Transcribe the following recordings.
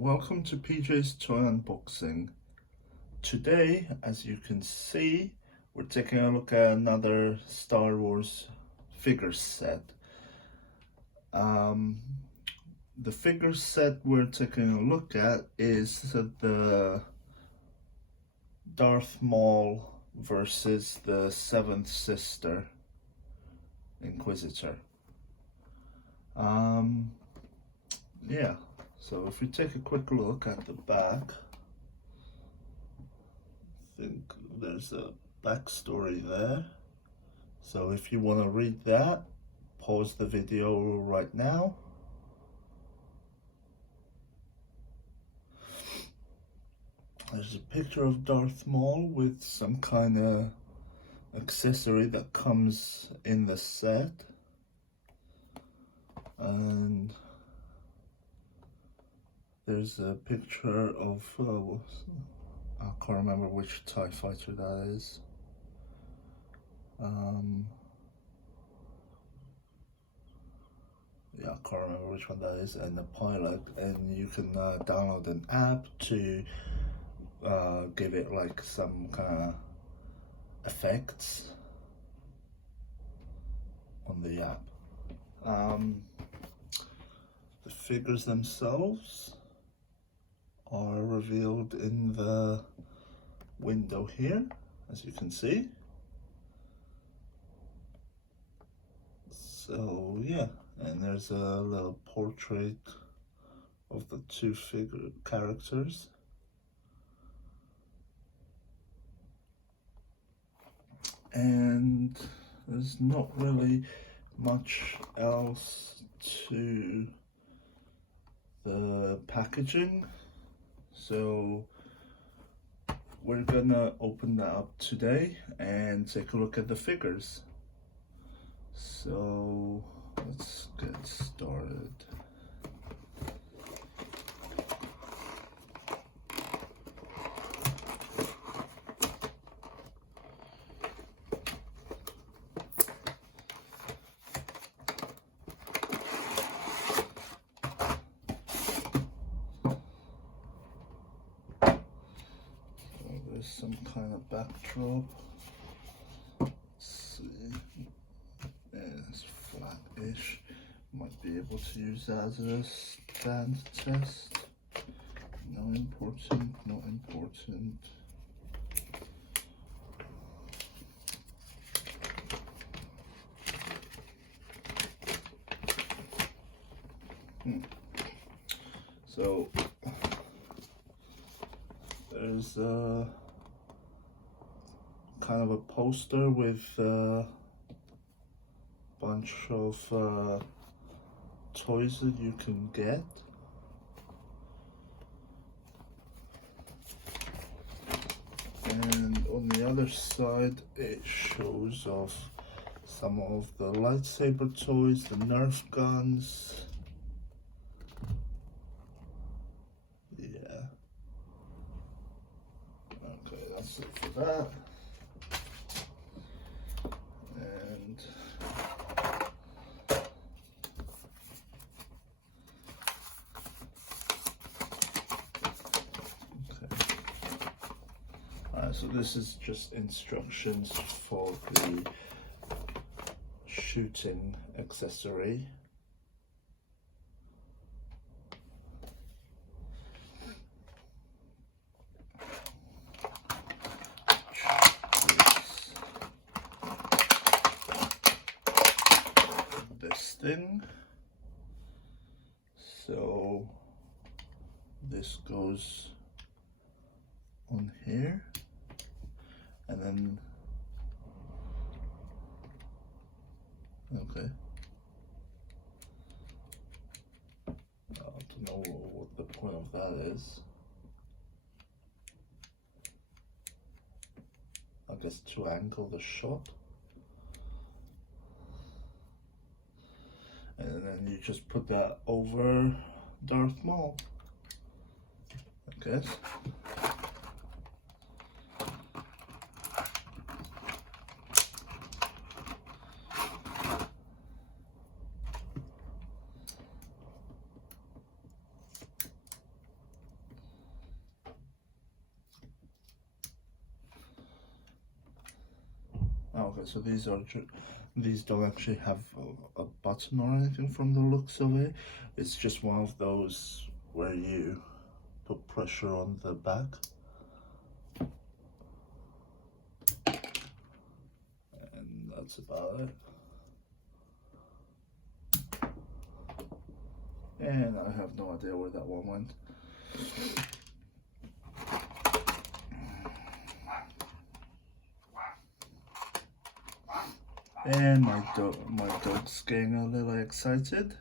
welcome to PJ's Toy Unboxing. Today, as you can see, we're taking a look at another Star Wars figure set. The figure set we're taking a look at is the Darth Maul versus the Seventh Sister Inquisitor. Yeah, so if we take a quick look at the back, I think there's a backstory there. So if you want to read that, pause the video right now. There's a picture of Darth Maul with some kind of accessory that comes in the set. And there's a picture of, I can't remember which TIE fighter that is. Yeah, I can't remember which one that is, and the pilot. And you can download an app to give it like some kind of effects on the app. The figures themselves are revealed in the window here, as you can see. So yeah, and there's a little portrait of the two characters. And there's not really much else to the packaging, so we're gonna open that up today and take a look at the figures. So let's get started. There's some kind of backdrop. Let's see. It's flat-ish. Might be able to use that as a stand test. Not important, not important. So there's a kind of a poster with a bunch of toys that you can get. And on the other side it shows off some of the lightsaber toys, the Nerf guns. Yeah. Okay, that's it for that. And so this is just instructions for the shooting accessory. This thing. So this goes on here. And then, okay. I don't know what the point of that is. I guess to angle the shot. And then you just put that over Darth Maul, I guess. Okay, so these don't actually have a button or anything from the looks of it. It's just one of those where you put pressure on the back. And that's about it. And I have no idea where that one went. And my dog's getting a little excited.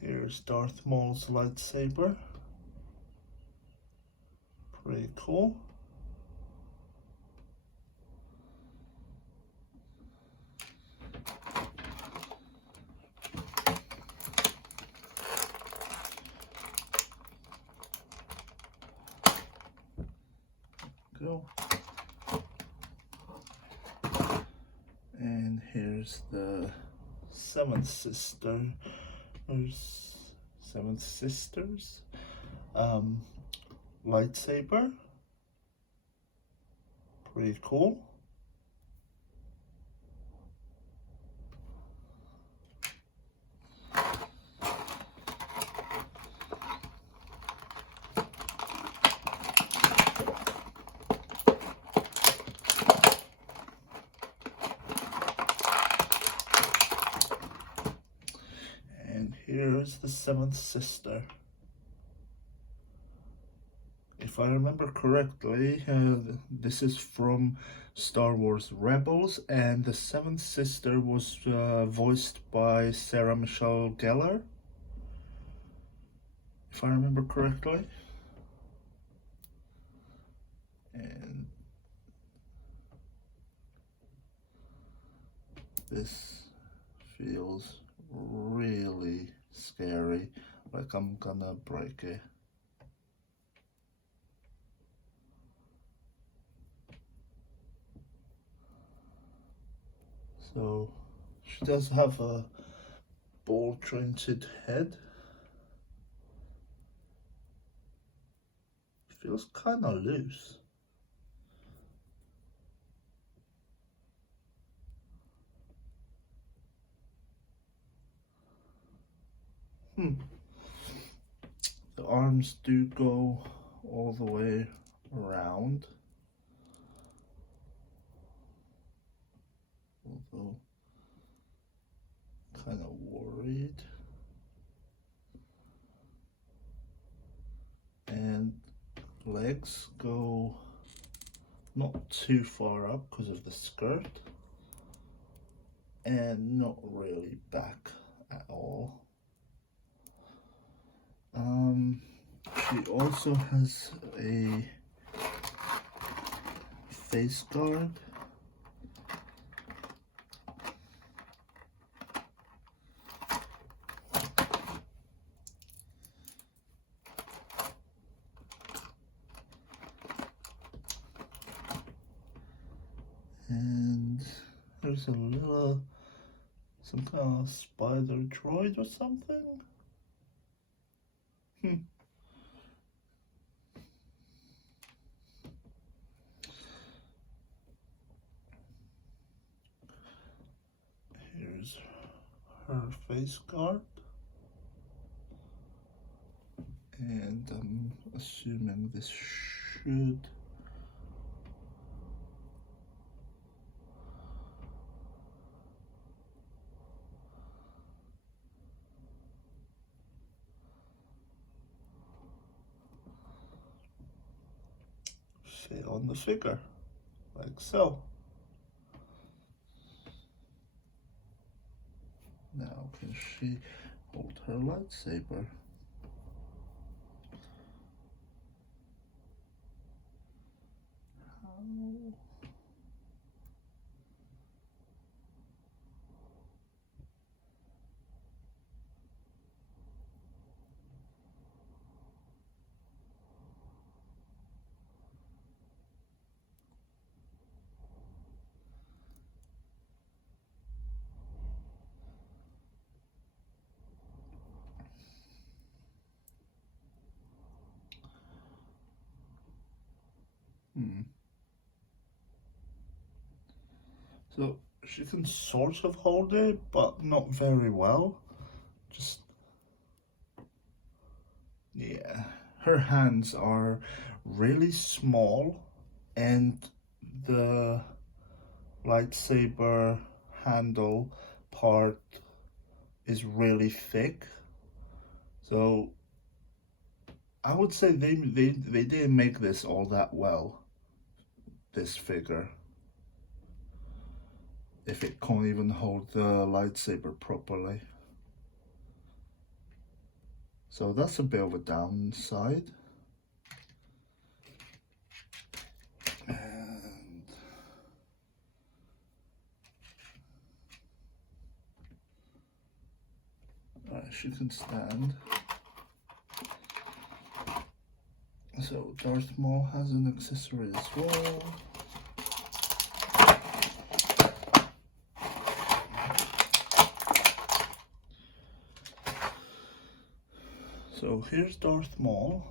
Here's Darth Maul's lightsaber. Pretty cool. Go. And here's the Seventh Sisters lightsaber. Pretty cool. Here is the Seventh Sister. If I remember correctly, this is from Star Wars Rebels, and the Seventh Sister was voiced by Sarah Michelle Gellar, if I remember correctly. And this feels really scary, like I'm gonna break it. So she does have a ball jointed head. Feels kind of loose. The arms do go all the way around, although kind of worried. And legs go not too far up because of the skirt, and not really back at all. She also has a face guard. And there's some kind of spider droid or something. Here's her face guard. And I'm assuming this should fit on the figure, like so. Now can she hold her lightsaber? How? So she can sort of hold it, but not very well. Just, yeah. Her hands are really small, and the lightsaber handle part is really thick. So I would say they didn't make this all that well, this figure. If it can't even hold the lightsaber properly. So that's a bit of a downside. And she can stand. So Darth Maul has an accessory as well. So here's Darth Maul.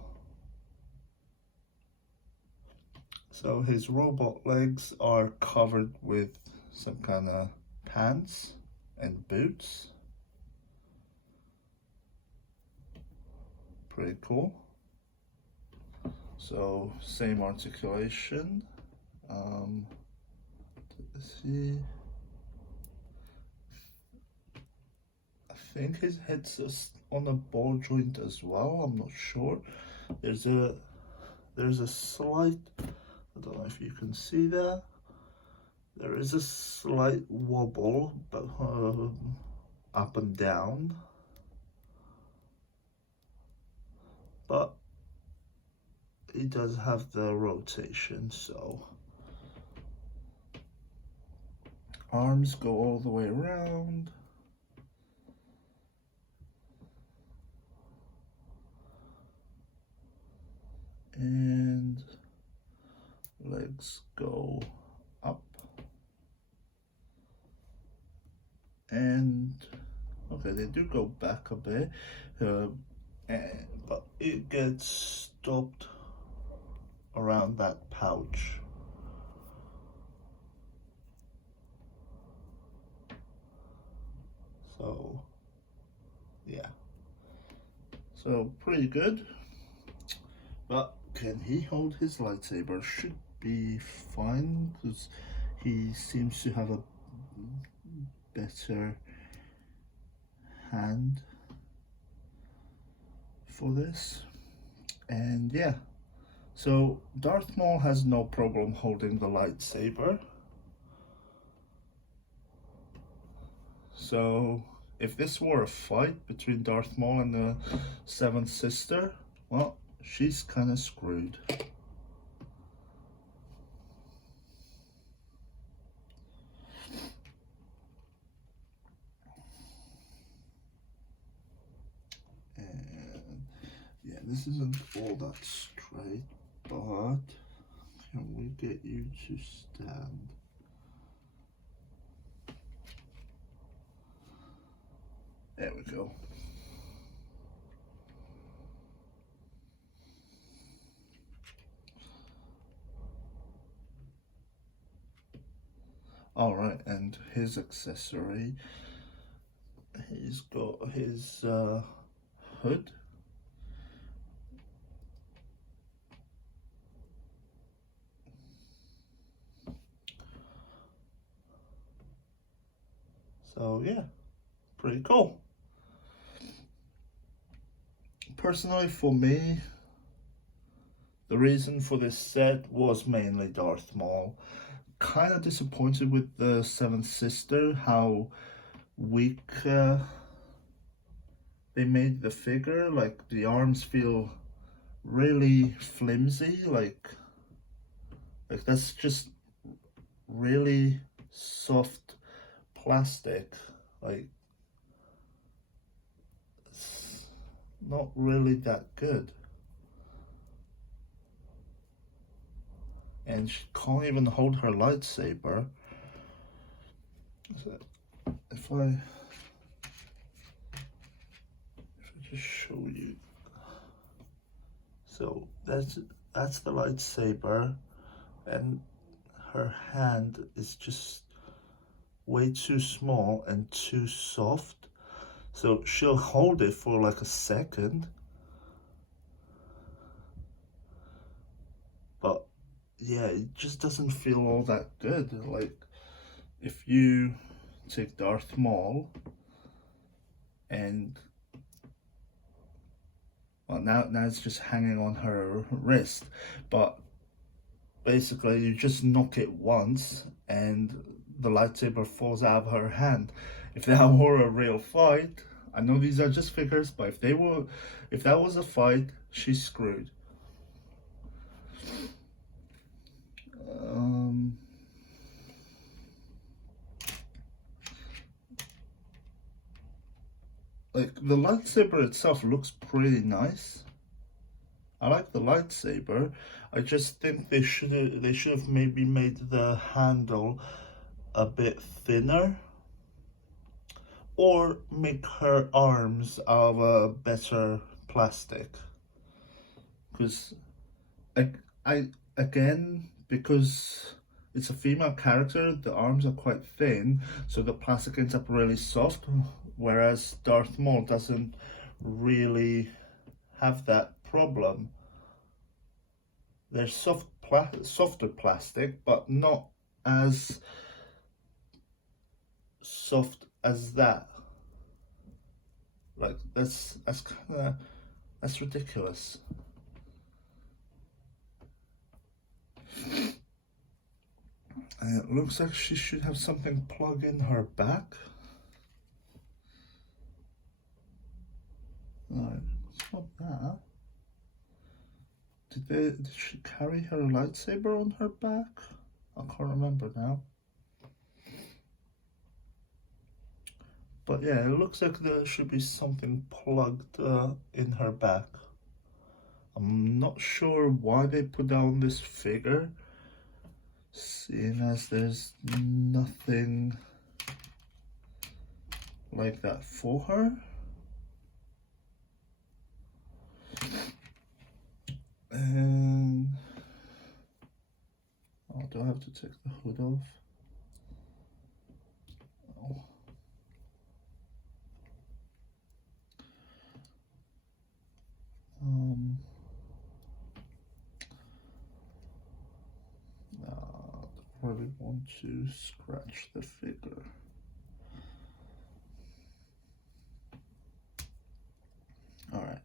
So his robot legs are covered with some kind of pants and boots. Pretty cool. So same articulation. Let's see. I think his head's just on a ball joint as well. I'm not sure. There's a slight, I don't know if you can see that. There is a slight wobble, but up and down. But it does have the rotation, so arms go all the way around. And legs go up. And okay, they do go back a bit, but it gets stopped around that pouch. So yeah, so pretty good. But can he hold his lightsaber? Should be fine, because he seems to have a better hand for this. And yeah, so Darth Maul has no problem holding the lightsaber. So if this were a fight between Darth Maul and the Seventh Sister, well, she's kind of screwed. And yeah, this isn't all that straight, but can we get you to stand? There we go. All right, and his accessory, he's got his hood. So yeah, pretty cool. Personally, for me, the reason for this set was mainly Darth Maul. Kind of disappointed with the Seventh Sister, how weak they made the figure. Like, the arms feel really flimsy, like that's just really soft plastic. Like, it's not really that good. And she can't even hold her lightsaber. So if I just show you, so that's the lightsaber, and her hand is just way too small and too soft. So she'll hold it for like a second, but yeah, it just doesn't feel all that good. Like if you take Darth Maul and well, now it's just hanging on her wrist, but basically you just knock it once and the lightsaber falls out of her hand. If that were a real fight, I know these are just figures, but if that was a fight, she's screwed. Like the lightsaber itself looks pretty nice. I like the lightsaber. I just think they should have maybe made the handle a bit thinner, or make her arms out of a better plastic. Because I again, because it's a female character, the arms are quite thin, so the plastic ends up really soft. Whereas Darth Maul doesn't really have that problem. They're softer plastic, but not as soft as that. Like that's ridiculous. And it looks like she should have something plugged in her back. No, it's not that. Did she carry her lightsaber on her back? I can't remember now. But yeah, it looks like there should be something plugged in her back. I'm not sure why they put down this figure, seeing as there's nothing like that for her. And oh, do I have to take the hood off? Oh. I really want to scratch the figure. All right.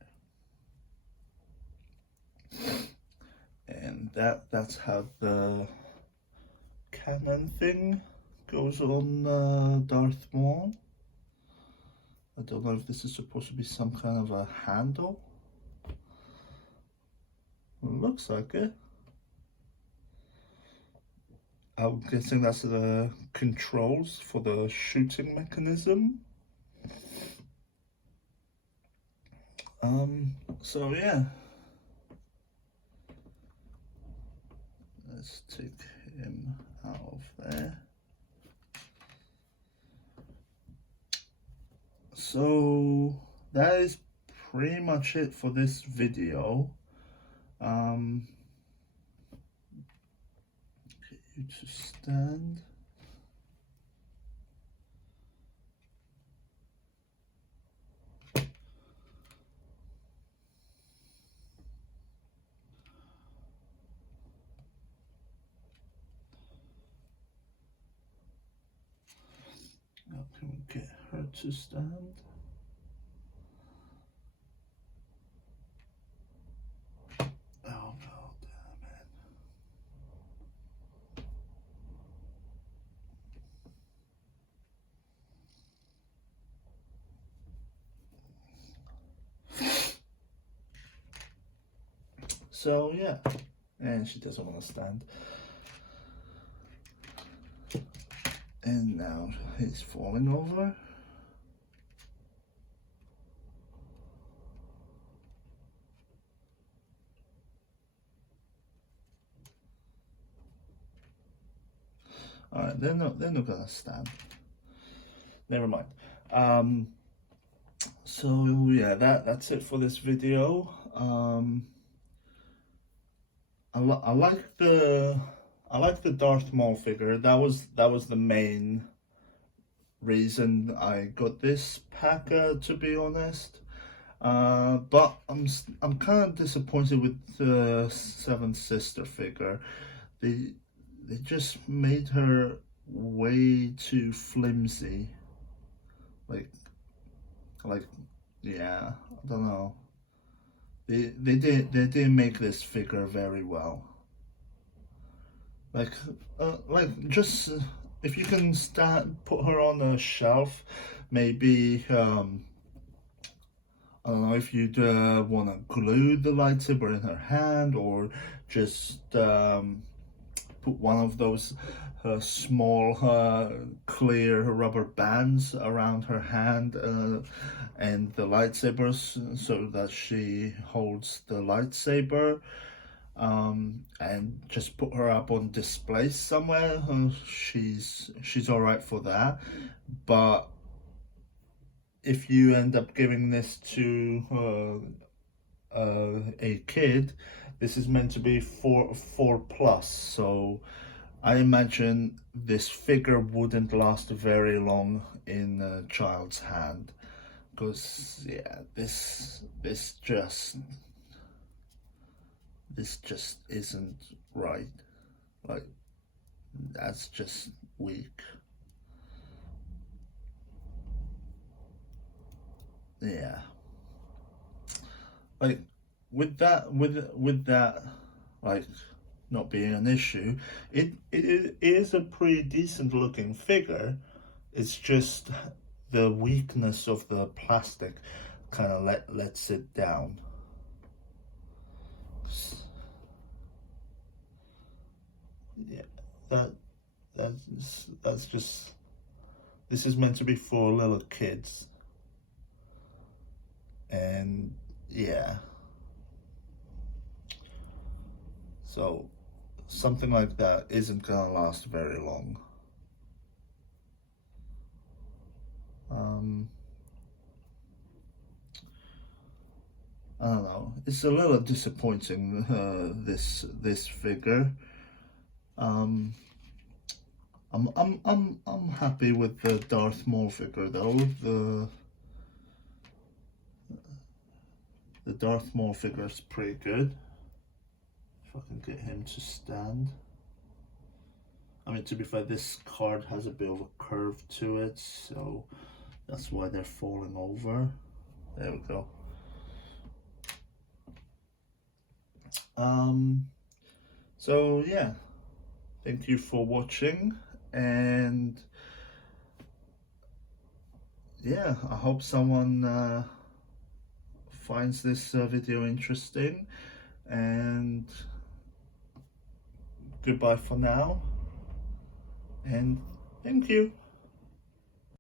And that's how the cannon thing goes on Darth Maul. I don't know if this is supposed to be some kind of a handle. It looks like it. I'm guessing that's the controls for the shooting mechanism. So yeah. Let's take him out of there. So that is pretty much it for this video. Get you to stand. Now can we get her to stand? Oh no, damn it. So yeah, and she doesn't want to stand. And now he's falling over. All right, they're not gonna stand. Never mind. So yeah, that's it for this video. I like the Darth Maul figure. That was the main reason I got this pack, to be honest. But I'm kind of disappointed with the Seventh Sister figure. They they just made her way too flimsy. Like like yeah, I don't know. They didn't make this figure very well. Like just if you can start put her on a shelf, maybe I don't know if you'd want to glue the lightsaber in her hand, or just put one of those small clear rubber bands around her hand and the lightsabers, so that she holds the lightsaber, and just put her up on display somewhere. She's all right for that. But if you end up giving this to a kid, this is meant to be four plus, so I imagine this figure wouldn't last very long in a child's hand, because yeah, this just isn't right. Like, that's just weak. Yeah, like with that, like, not being an issue, it is a pretty decent looking figure. It's just the weakness of the plastic kind of lets it down. Yeah, that that's just, this is meant to be for little kids, and yeah, so something like that isn't gonna last very long. I don't know. It's a little disappointing, this figure. Um, I'm happy with the Darth Maul figure though. The Darth Maul figure is pretty good. If I can get him to stand. I mean, to be fair, this card has a bit of a curve to it, so that's why they're falling over. There we go. So yeah, thank you for watching, and yeah, I hope someone finds this video interesting, and goodbye for now, and thank you.